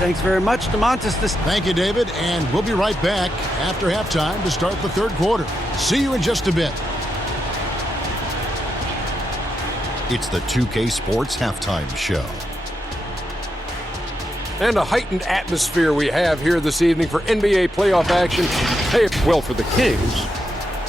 Thanks very much, DeMontis. Thank you, David, and we'll be right back after halftime to start the third quarter. See you in just a bit. It's the 2K Sports Halftime Show. And a heightened atmosphere we have here this evening for NBA playoff action. Hey, well, for the Kings,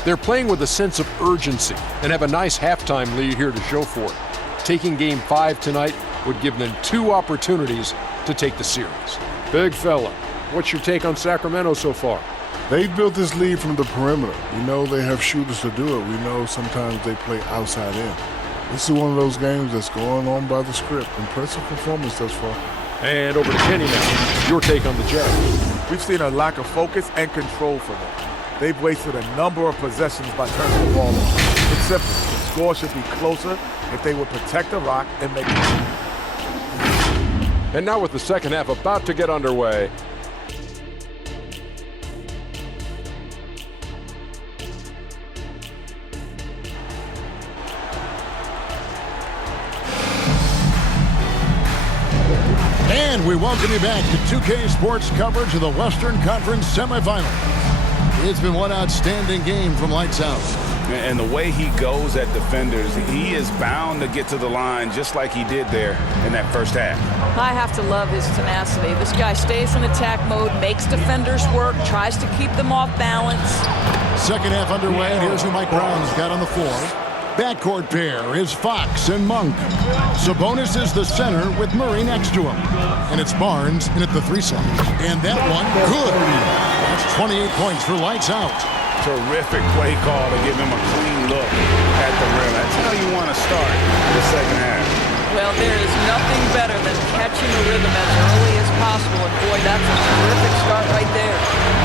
they're playing with a sense of urgency and have a nice halftime lead here to show for it. Taking Game 5 tonight would give them 2 opportunities to take the series. Big fella, what's your take on Sacramento so far? They've built this lead from the perimeter. We know they have shooters to do it. We know sometimes they play outside in. This is one of those games that's going on by the script. Impressive performance thus far. And over to Kenny now. Your take on the Jazz. We've seen a lack of focus and control from them. They've wasted a number of possessions by turning the ball over. It's simple. The score should be closer if they would protect the rock and make it. And now with the second half about to get underway. And we welcome you back to 2K Sports coverage of the Western Conference semifinals. It's been one outstanding game from lights out. And the way he goes at defenders, he is bound to get to the line just like he did there in that first half. I have to love his tenacity. This guy stays in attack mode, makes defenders work, tries to keep them off balance. Second half underway, and here's who Mike Brown's got on the floor. Backcourt pair is Fox and Monk. Sabonis is the center with Murray next to him. And it's Barnes in at the 3 slot. And that one, good. That's 28 points for lights out. Terrific play call to give him a clean look at the rim. That's how you want to start the second half. Well, there is nothing better than catching the rhythm as early as possible. And boy, that's a terrific start right there.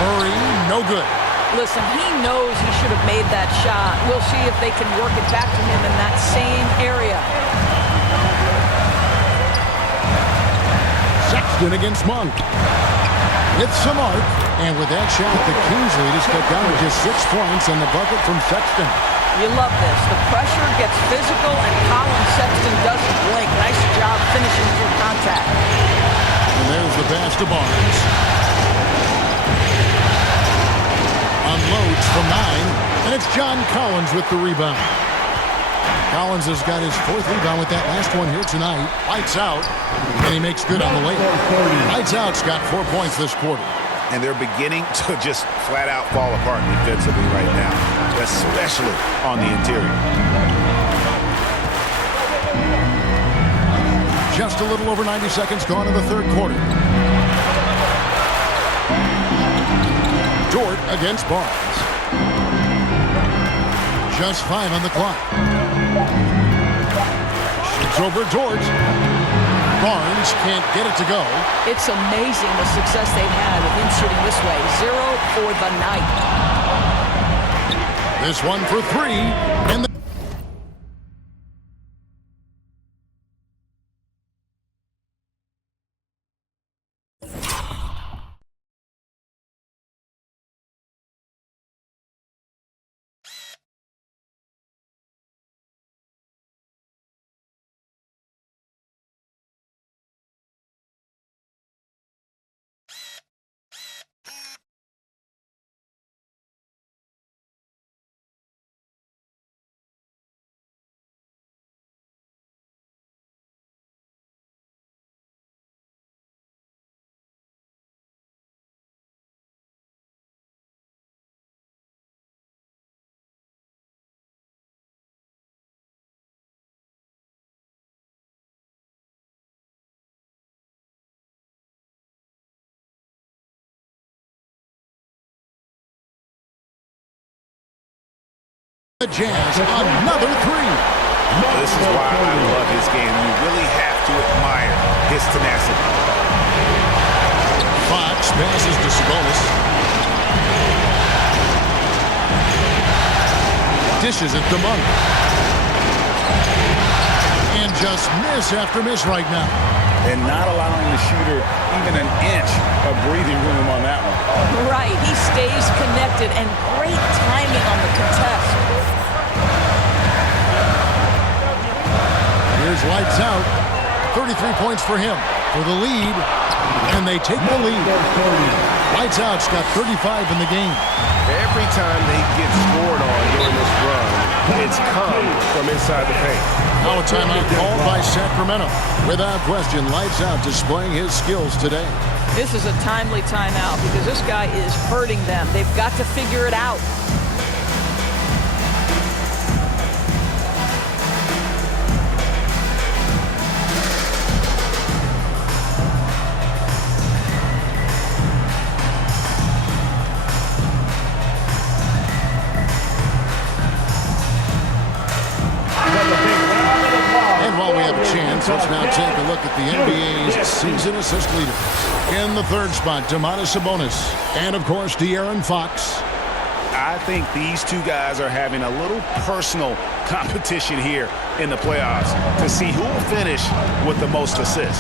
Murray, no good. Listen, he knows he should have made that shot. We'll see if they can work it back to him in that same area. Sexton against Monk. It's some art. And with that shot, the Kings lead is cut down to just 6 points and the bucket from Sexton. You love this. The pressure gets physical, and Colin Sexton doesn't blink. Nice job finishing through contact. And there's the pass to Barnes. Unloads from 9, and it's John Collins with the rebound. Collins has got his 4th rebound with that last one here tonight. Lights out, and he makes good on the layup. Lights out's got 4 points this quarter. And they're beginning to just flat out fall apart defensively right now, especially on the interior. Just a little over 90 seconds gone in the third quarter. Dort against Barnes. Just 5 on the clock. Shoots over Dort. Barnes can't get it to go. It's amazing the success they've had with him shooting this way. 0 for the night. This one for 3. And the Jazz, another 3. This is why I love his game. You really have to admire his tenacity. Fox passes to Sabonis. Dishes it to Monk. And just miss after miss right now. And not allowing the shooter even an inch of breathing room on that one. Right, he stays connected, and great timing on the contest. Here's lights out. 33 points for him. For the lead, And they take the lead. Lights Out's got 35 in the game. Every time they get scored on during this run, it's come from inside the paint. Now a timeout called by Sacramento. Without question, Lights Out displaying his skills today. This is a timely timeout because this guy is hurting them. They've got to figure it out. Let's now take a look at the NBA's season assist leaders. In the third spot, Domantas Sabonis. And, of course, De'Aaron Fox. I think these two guys are having a little personal competition here in the playoffs to see who will finish with the most assists.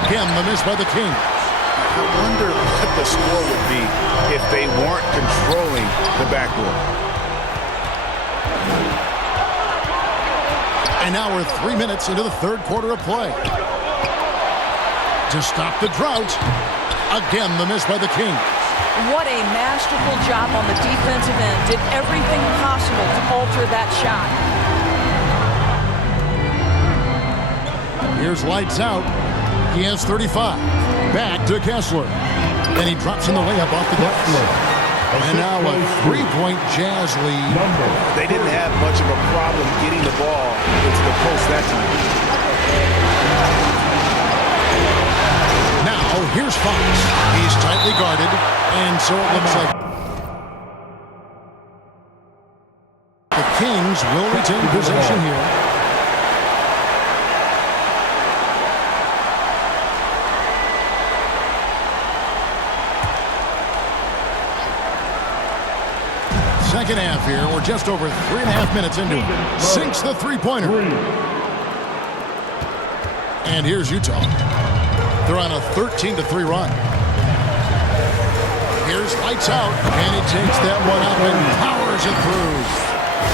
Again, the miss by the Kings. I wonder what the score would be if they weren't controlling the backboard. And now we're 3 minutes into the third quarter of play. To stop the drought, again the miss by the Kings. What a masterful job on the defensive end. Did everything possible to alter that shot. Here's Lights Out. He has 35. Back to Kessler. And he drops in the layup off the glass. And now a three-point Jazz lead. They didn't have much of a problem getting the ball into the post that time. Now here's Fox. He's tightly guarded, and so it looks like the Kings will retain possession here. Second half here. We're just over 3.5 minutes into it. Sinks the three-pointer. And here's Utah. They're on a 13-3 run. Here's Lights Out. And he takes that one up and powers it through.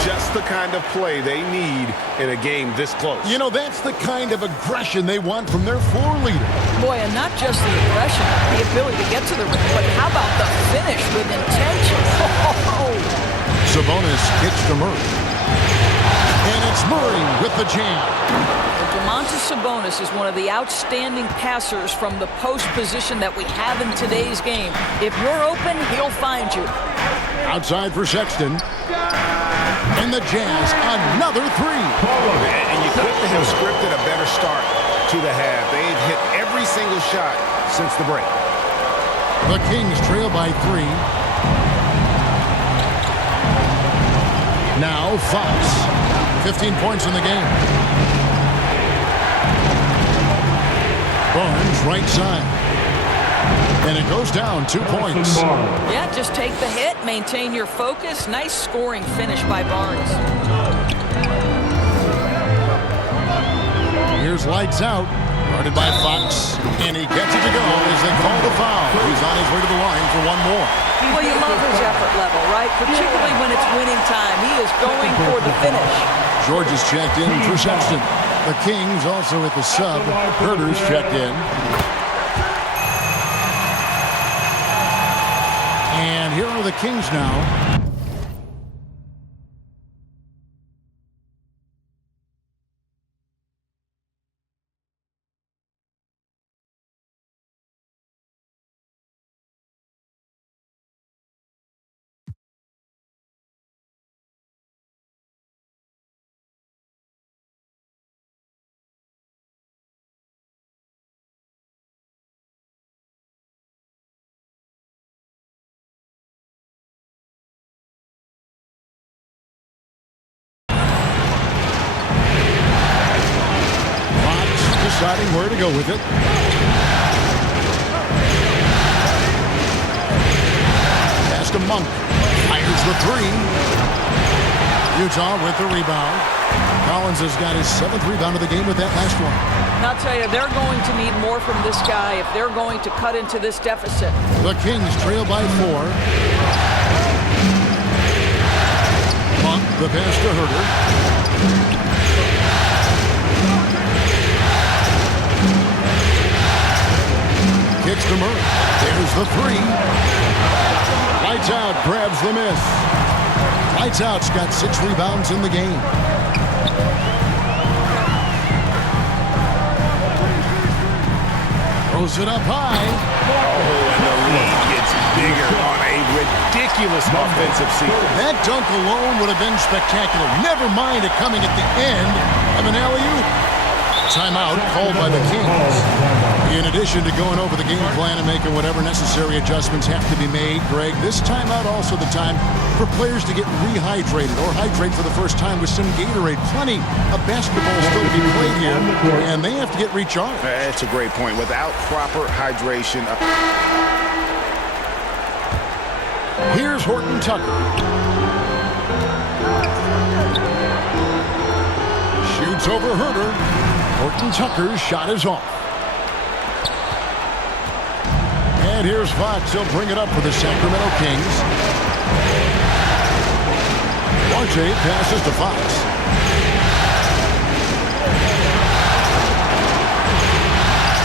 Just the kind of play they need in a game this close. You know, that's the kind of aggression they want from their floor leader. Boy, and not just the aggression, the ability to get to the rim, but how about the finish with intention? Sabonis kicks to Murray. And it's Murray with the jam. Domantas Sabonis is one of the outstanding passers from the post position that we have in today's game. If you're open, he'll find you. Outside for Sexton. And the Jazz, another three. And you couldn't have scripted a better start to the half. They've hit every single shot since the break. The Kings trail by 3. Now Fox. 15 points in the game. Barnes right side. And it goes down 2 points. Yeah, just take the hit, maintain your focus. Nice scoring finish by Barnes. Here's Lights Out. Guarded by Fox. And he gets it to go as they call the foul. He's on his way to the line for one more. Well, you love his effort level, right? Particularly when it's winning time. He is going for the finish. George is checked in for Sexton. The Kings also at the sub. Herter's checked in. And here are the Kings now. Deciding where to go with it. Pass to Monk. Fires the three. Utah with the rebound. Collins has got his 7th rebound of the game with that last one. And I'll tell you, they're going to need more from this guy if they're going to cut into this deficit. The Kings trail by 4. Monk, the pass to Herter. to Murray. There's the three. Lights Out grabs the miss. Lights Out's got 6 rebounds in the game. Throws it up high. Oh, and the lead gets bigger on a ridiculous offensive sequence. That dunk alone would have been spectacular. Never mind it coming at the end of an alley-oop. Timeout called by the Kings. In addition to going over the game plan and making whatever necessary adjustments have to be made, Greg, this timeout also the time for players to get rehydrated or hydrate for the first time with some Gatorade. Plenty of basketball still to be played here, and they have to get recharged. That's a great point. Without proper hydration. Here's Horton Tucker. Shoots over Herter. Horton Tucker's shot is off. And here's Fox. He'll bring it up for the Sacramento Kings. Duarte passes to Fox.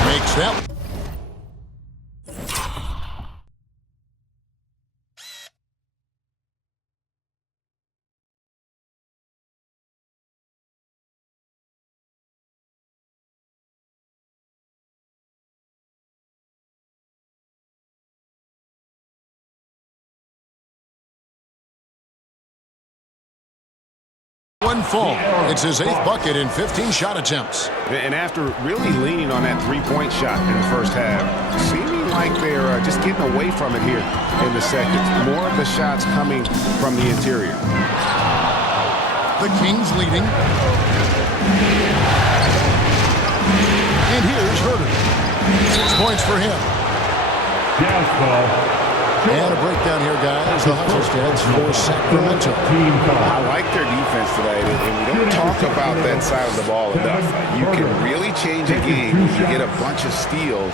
Makes that. One fall. It's his 8th bucket in 15 shot attempts. And after really leaning on that three-point shot in the first half, seeming like they're just getting away from it here in the second. More of the shots coming from the interior. The Kings leading. And here's Herter. 6 points for him. And a breakdown here, guys. The hustle stats for Sacramento. I like their defense today, and we don't talk about that side of the ball enough. You can really change a game if you get a bunch of steals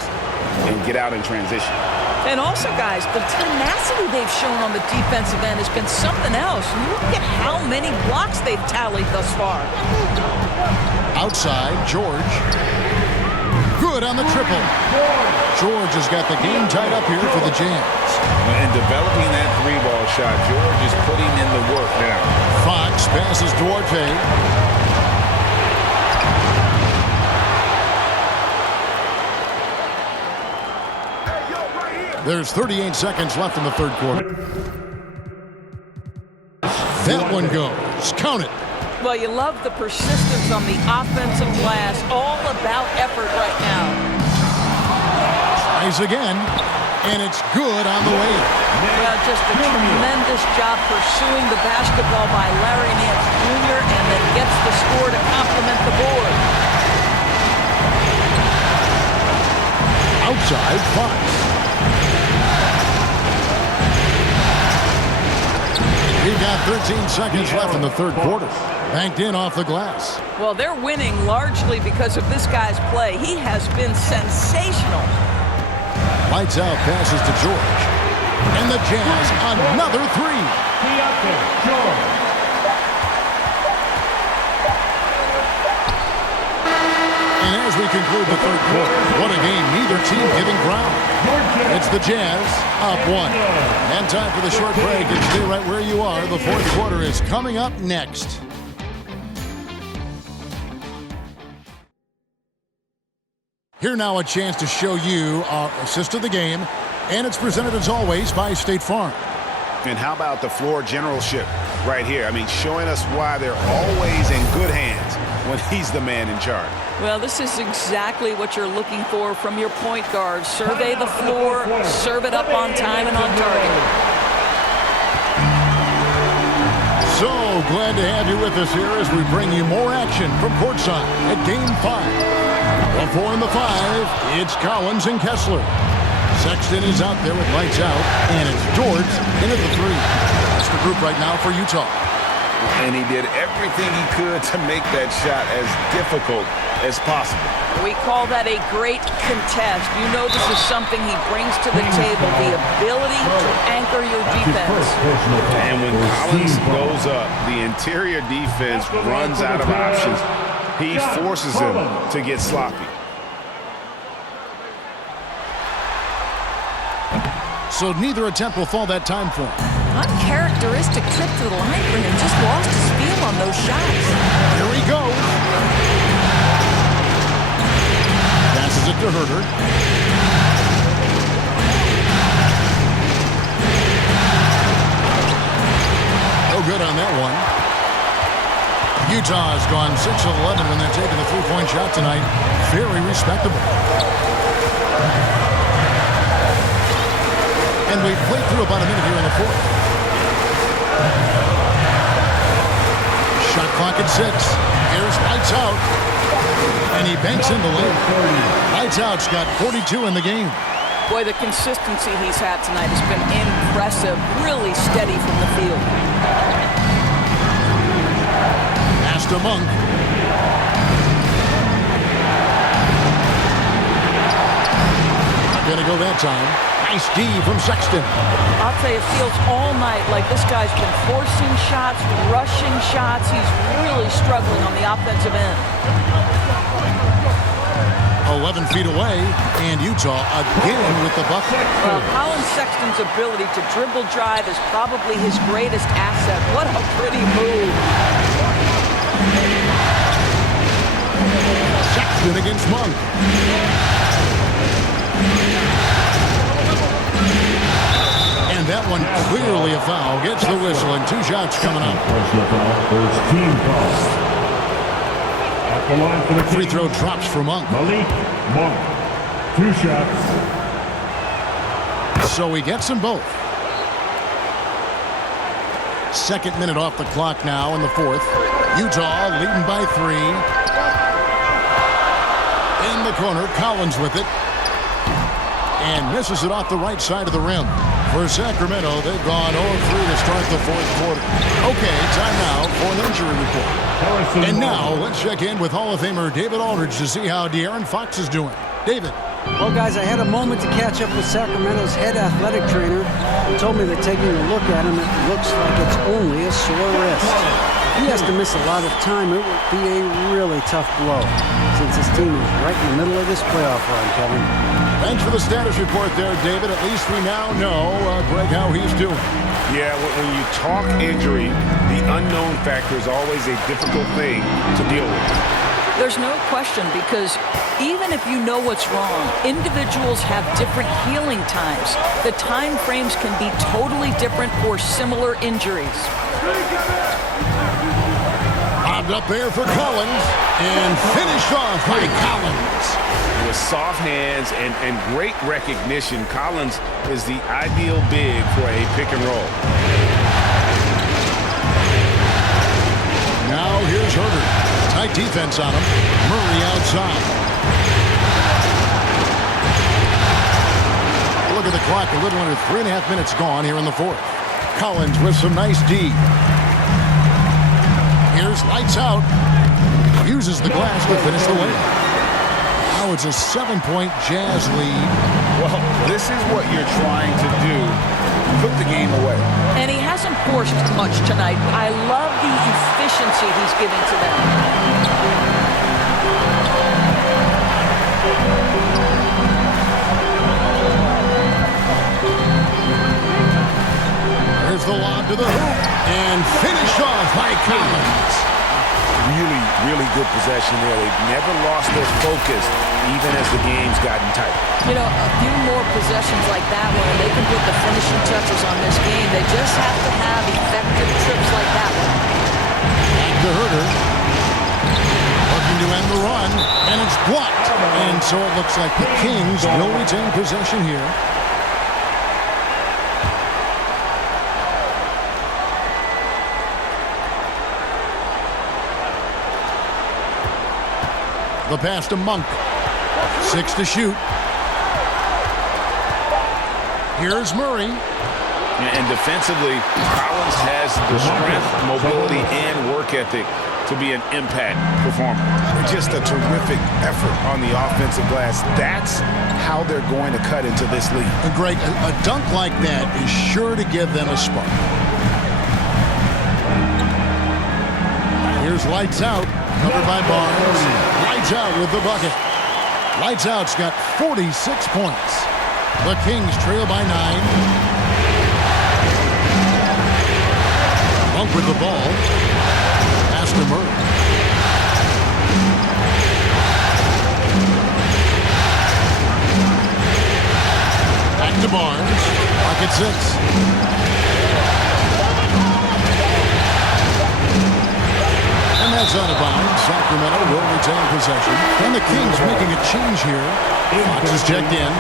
and get out in transition. And also, guys, the tenacity they've shown on the defensive end has been something else. Look at how many blocks they've tallied thus far. Outside, George. Good on the triple. George has got the game tied up here for the Jazz. And developing that three-ball shot, George is putting in the work now. Fox passes Duarte. There's 38 seconds left in the third quarter. That one goes. Count it. Well, you love the persistence on the offensive glass. All about effort right now. Tries again, and it's good on the way. Well, just a tremendous job pursuing the basketball by Larry Nance Jr. and then gets the score to complement the board. Outside, Fox. We've got 13 seconds left in the third quarter. Banked in off the glass. Well, they're winning largely because of this guy's play. He has been sensational. Lights Out passes to George. And the Jazz, another three. And as we conclude the third quarter, what a game. Neither team giving ground. It's the Jazz up 1. And time for the short break. And stay right where you are. The fourth quarter is coming up next. Here now a chance to show you our assist of the game, and it's presented as always by State Farm. And how about the floor generalship right here? I mean, showing us why they're always in good hands when he's the man in charge. Well, this is exactly what you're looking for from your point guard. Survey the floor, serve it up on time and on target. So glad to have you with us here as we bring you more action from courtside at Game 5. The 4 and the 5, it's Collins and Kessler. Sexton is out there with Lights Out, and it's George in at the 3. That's the group right now for Utah. And he did everything he could to make that shot as difficult as possible. We call that a great contest. You know this is something he brings to the table, the ability to anchor your defense. And when Collins goes up, the interior defense runs out of options. He forces him to get sloppy. So neither attempt will fall that time for him. Uncharacteristic trip to the line for him. Just lost his feel on those shots. Here he goes. Passes it to Herder. No good on that one. Utah has gone 6 of 11 when they're taking the three-point shot tonight. Very respectable. And we've played through about a minute here in the fourth. Shot clock at 6. Here's Lights Out. And he banks in the lead. Lights Out's got 42 in the game. Boy, the consistency he's had tonight has been impressive. Really steady from the field. Pass to Monk. Not gonna go that time. Nice D from Sexton. I'll tell you, it feels all night like this guy's been forcing shots, rushing shots. He's really struggling on the offensive end. 11 feet away, and Utah again with the bucket. Well, Colin Sexton's ability to dribble drive is probably his greatest asset. What a pretty move. Sexton against Monk. And that one clearly a foul. Gets the whistle, and 2 shots coming up. Team foul. At the line for the Free throw drops for Monk. Malik Monk. 2 shots. So he gets them both. Second minute off the clock now in the fourth. Utah leading by 3. In the corner, Collins with it. And misses it off the right side of the rim. For Sacramento, they've gone 0-3 to start the fourth quarter. Okay, time now for an injury report. And now, let's check in with Hall of Famer David Aldridge to see how De'Aaron Fox is doing. David. Well, guys, I had a moment to catch up with Sacramento's head athletic trainer. He told me that taking a look at him, it looks like it's only a sore wrist. If he has to miss a lot of time, it would be a really tough blow, since his team is right in the middle of this playoff run, Kevin. Thanks for the status report there, David. At least we now know, Greg, how he's doing. Yeah, when you talk injury, the unknown factor is always a difficult thing to deal with. There's no question, because even if you know what's wrong, individuals have different healing times. The time frames can be totally different for similar injuries. Bobbed up there for Collins and finished off by Collins. With soft hands and great recognition, Collins is the ideal big for a pick and roll. Now here's Herder. Tight defense on him. Murray outside. Look at the clock. A little under 3.5 minutes gone here in the fourth. Collins with some nice D. Here's Lights Out. Uses the glass to finish the win. Now it's a 7-point Jazz lead. Well, this is what you're trying to do. Put the game away. And he hasn't forced much tonight. I love the efficiency he's giving to them. Here's the lob to the hoop. And finished off by Collins. Really, really good possession there. They've never lost their focus, even as the game's gotten tight. You know, a few more possessions like that one, and they can put the finishing touches on this game. They just have to have effective trips like that one. Back to Herder. Looking to end the run, and it's blocked. And so it looks like the Kings will retain possession here. The pass to Monk. 6 to shoot. Here's Murray. And defensively, Collins has the strength, mobility, and work ethic to be an impact performer. Just a terrific effort on the offensive glass. That's how they're going to cut into this league. And Greg, a dunk like that is sure to give them a spark. Here's Lights Out, covered by Barnes. Lights Out with the bucket. Lights Out's got 46 points. The Kings trail by 9. Monk with the ball. Pass to Murray. Back to Barnes. Pocket 6. And that's out of bounds. Sacramento will retain possession. And the Kings making a change here. Fox is checked in.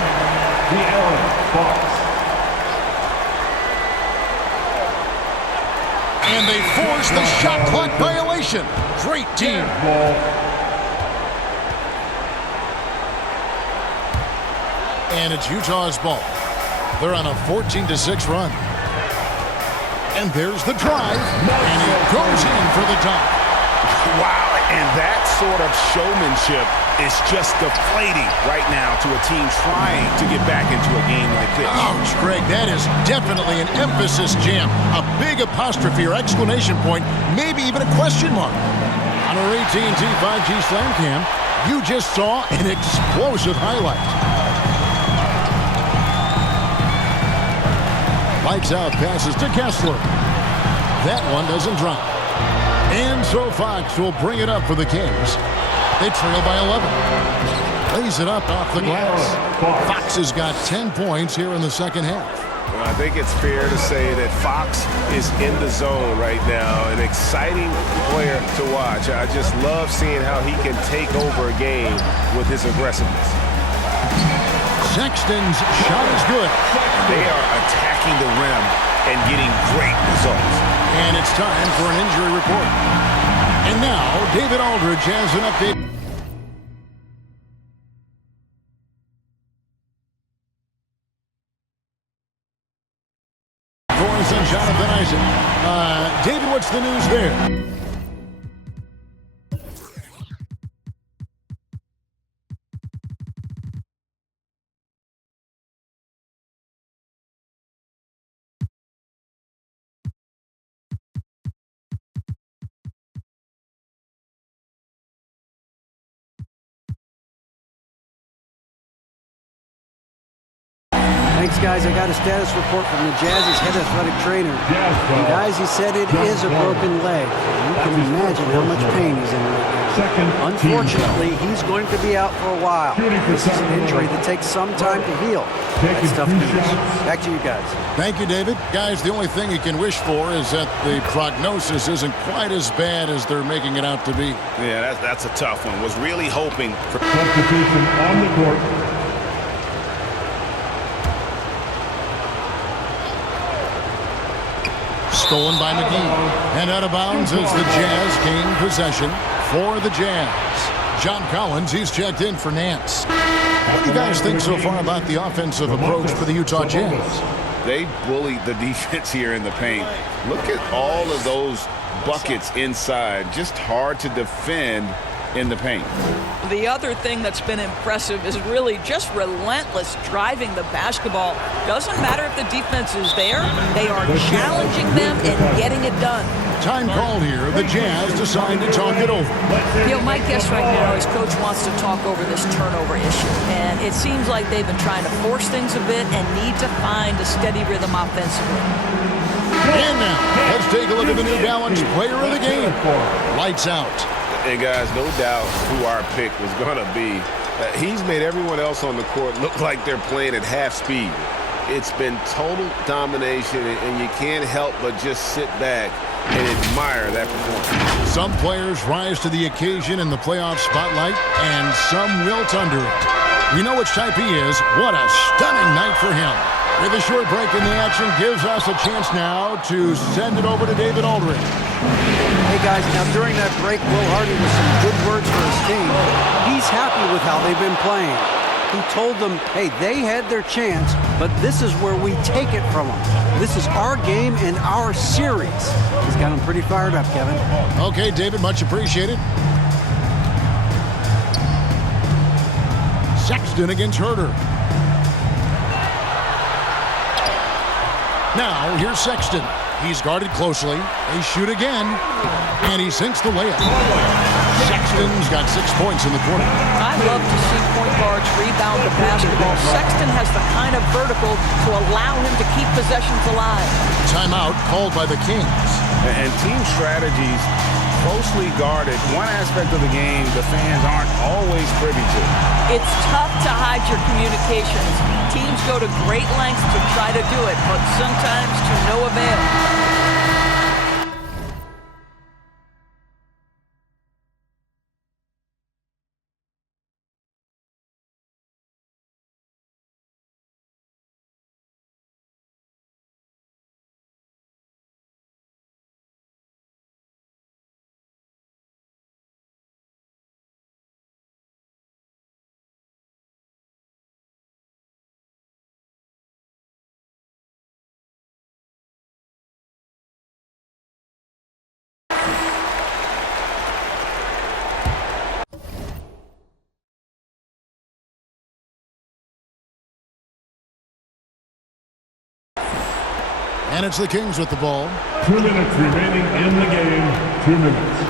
And they force the shot clock violation. Great team. And it's Utah's ball. They're on a 14-6 run. And there's the drive. And he goes in for the dunk. Wow, and that sort of showmanship is just deflating right now to a team trying to get back into a game like this. Ouch, Greg, that is definitely an emphasis jam. A big apostrophe or exclamation point, maybe even a question mark. On our AT&T 5G Slam Cam, you just saw an explosive highlight. Lights out passes to Kessler. That one doesn't drop. And so Fox will bring it up for the Kings. They trail by 11. Lays it up off the glass. Fox has got 10 points here in the second half. Well, I think it's fair to say that Fox is in the zone right now. An exciting player to watch. I just love seeing how he can take over a game with his aggressiveness. Sexton's shot is good. They are attacking the rim and getting great results. And it's time for an injury report. And now, David Aldridge has an update. For Jonathan Isaac. David, what's the news there? Thanks, guys. I got a status report from the Jazz's head athletic trainer. And guys, he said it is a broken leg. You can imagine how much pain he's in right now. Unfortunately, he's going to be out for a while. This is an injury that takes some time to heal. That's tough news. Back to you guys. Thank you, David. Guys, the only thing you can wish for is that the prognosis isn't quite as bad as they're making it out to be. Yeah, that's a tough one. Was really hoping for Substitution on the court. Stolen by McGee. And out of bounds as the Jazz gain possession for the Jazz. John Collins, he's checked in for Nance. What do you guys think so far about the offensive approach for the Utah Jazz? they bullied the defense here in the paint. Look at all of those buckets inside. Just hard to defend in the paint. The other thing that's been impressive is really just relentless driving the basketball. Doesn't matter if the defense is there. They are challenging them and getting it done. Time called here. The Jazz decide to talk it over. You know, my guess right now is Coach wants to talk over this turnover issue. And it seems like they've been trying to force things a bit and need to find a steady rhythm offensively. And now, let's take a look at the New Balance player of the game. Lights out. Hey, guys, no doubt who our pick was going to be. He's made everyone else on the court look like they're playing at half speed. It's been total domination, and you can't help but just sit back and admire that performance. Some players rise to the occasion in the playoff spotlight, and some wilt under it. We know which type he is. What a stunning night for him. With a short break in the action, gives us a chance now to send it over to David Aldridge. Hey guys, now during that break, Will Hardy with some good words for his team. He's happy with how they've been playing. He told them, hey, they had their chance, but this is where we take it from them. This is our game and our series. He's got them pretty fired up, Kevin. Okay, David, much appreciated. Sexton against Herter. Now, here's Sexton. He's guarded closely. They shoot again, and he sinks the layup. Sexton's got 6 points in the quarter. I love to see point guards rebound the basketball. Sexton has the kind of vertical to allow him to keep possessions alive. Timeout called by the Kings. And team strategies closely guarded. One aspect of the game the fans aren't always privy to. It's tough to hide your communications. Teams go to great lengths to try to do it, but sometimes to no avail. And it's the Kings with the ball. 2 minutes remaining in the game. 2 minutes.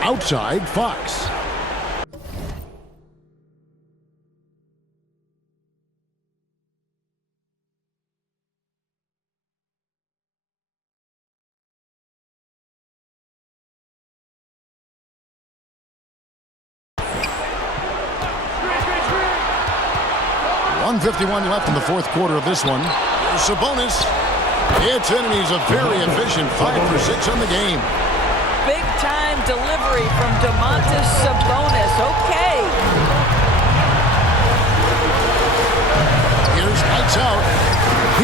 Outside, Fox. .151 left in the fourth quarter of this one. Here's Sabonis. It's in, and he's a very efficient 5 for 6 on the game. Big-time delivery from Domantas Sabonis. Okay. Here's lights out.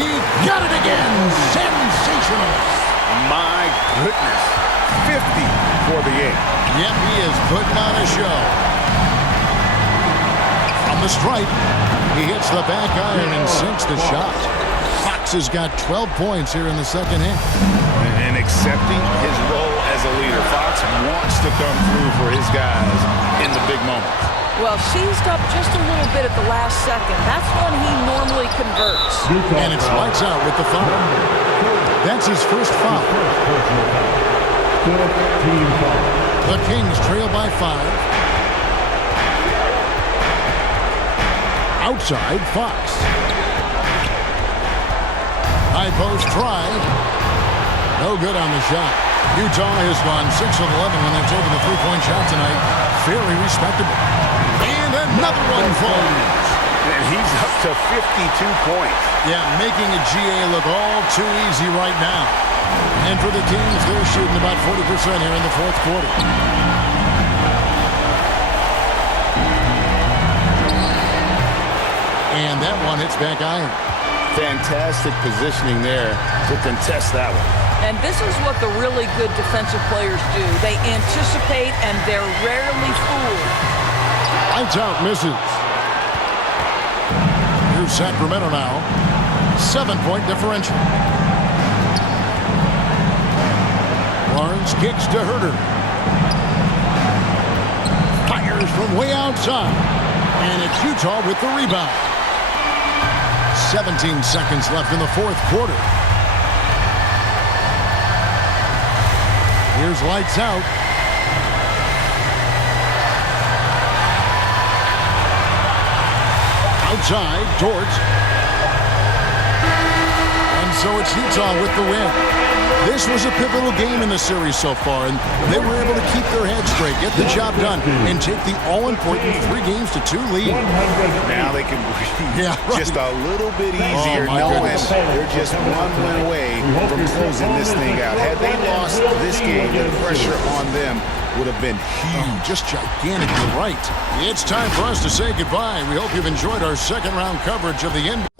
He got it again. Sensational. My goodness. 50 for the game. Yep, he is putting on a show. From the stripe, he hits the back iron and sinks the shot. Fox has got 12 points here in the second half. And accepting his role as a leader. Fox wants to come through for his guys in the big moments. Well, seized up just a little bit at the last second. That's when he normally converts. And it's lights out with the foul. That's his first foul. The Kings trail by 5. Outside, Fox. High post try. No good on the shot. Utah has gone 6 of 11 when they've taken the three-point shot tonight. Very respectable. And another one falls. And he's up to 52 points. Yeah, making a GA look all too easy right now. And for the Kings, they're shooting about 40% here in the fourth quarter. And that one hits back iron. Fantastic positioning there to contest that one. And this is what the really good defensive players do. They anticipate, and they're rarely fooled. Lights out, misses. Here's Sacramento now. 7-point differential. Barnes kicks to Herter. Fires from way outside. And it's Utah with the rebound. 17 seconds left in the fourth quarter. Here's lights out. Outside, Dort. And so it's Utah with the win. This was a pivotal game in the series so far, and they were able to keep their heads straight, get the job done, and take the all-important 3-2 lead. Now they can breathe just a little bit easier, knowing they're just one win away from closing this thing out. Had they lost this game, the pressure on them would have been huge. Just gigantic, you're right. It's time for us to say goodbye. We hope you've enjoyed our second-round coverage of the NBA.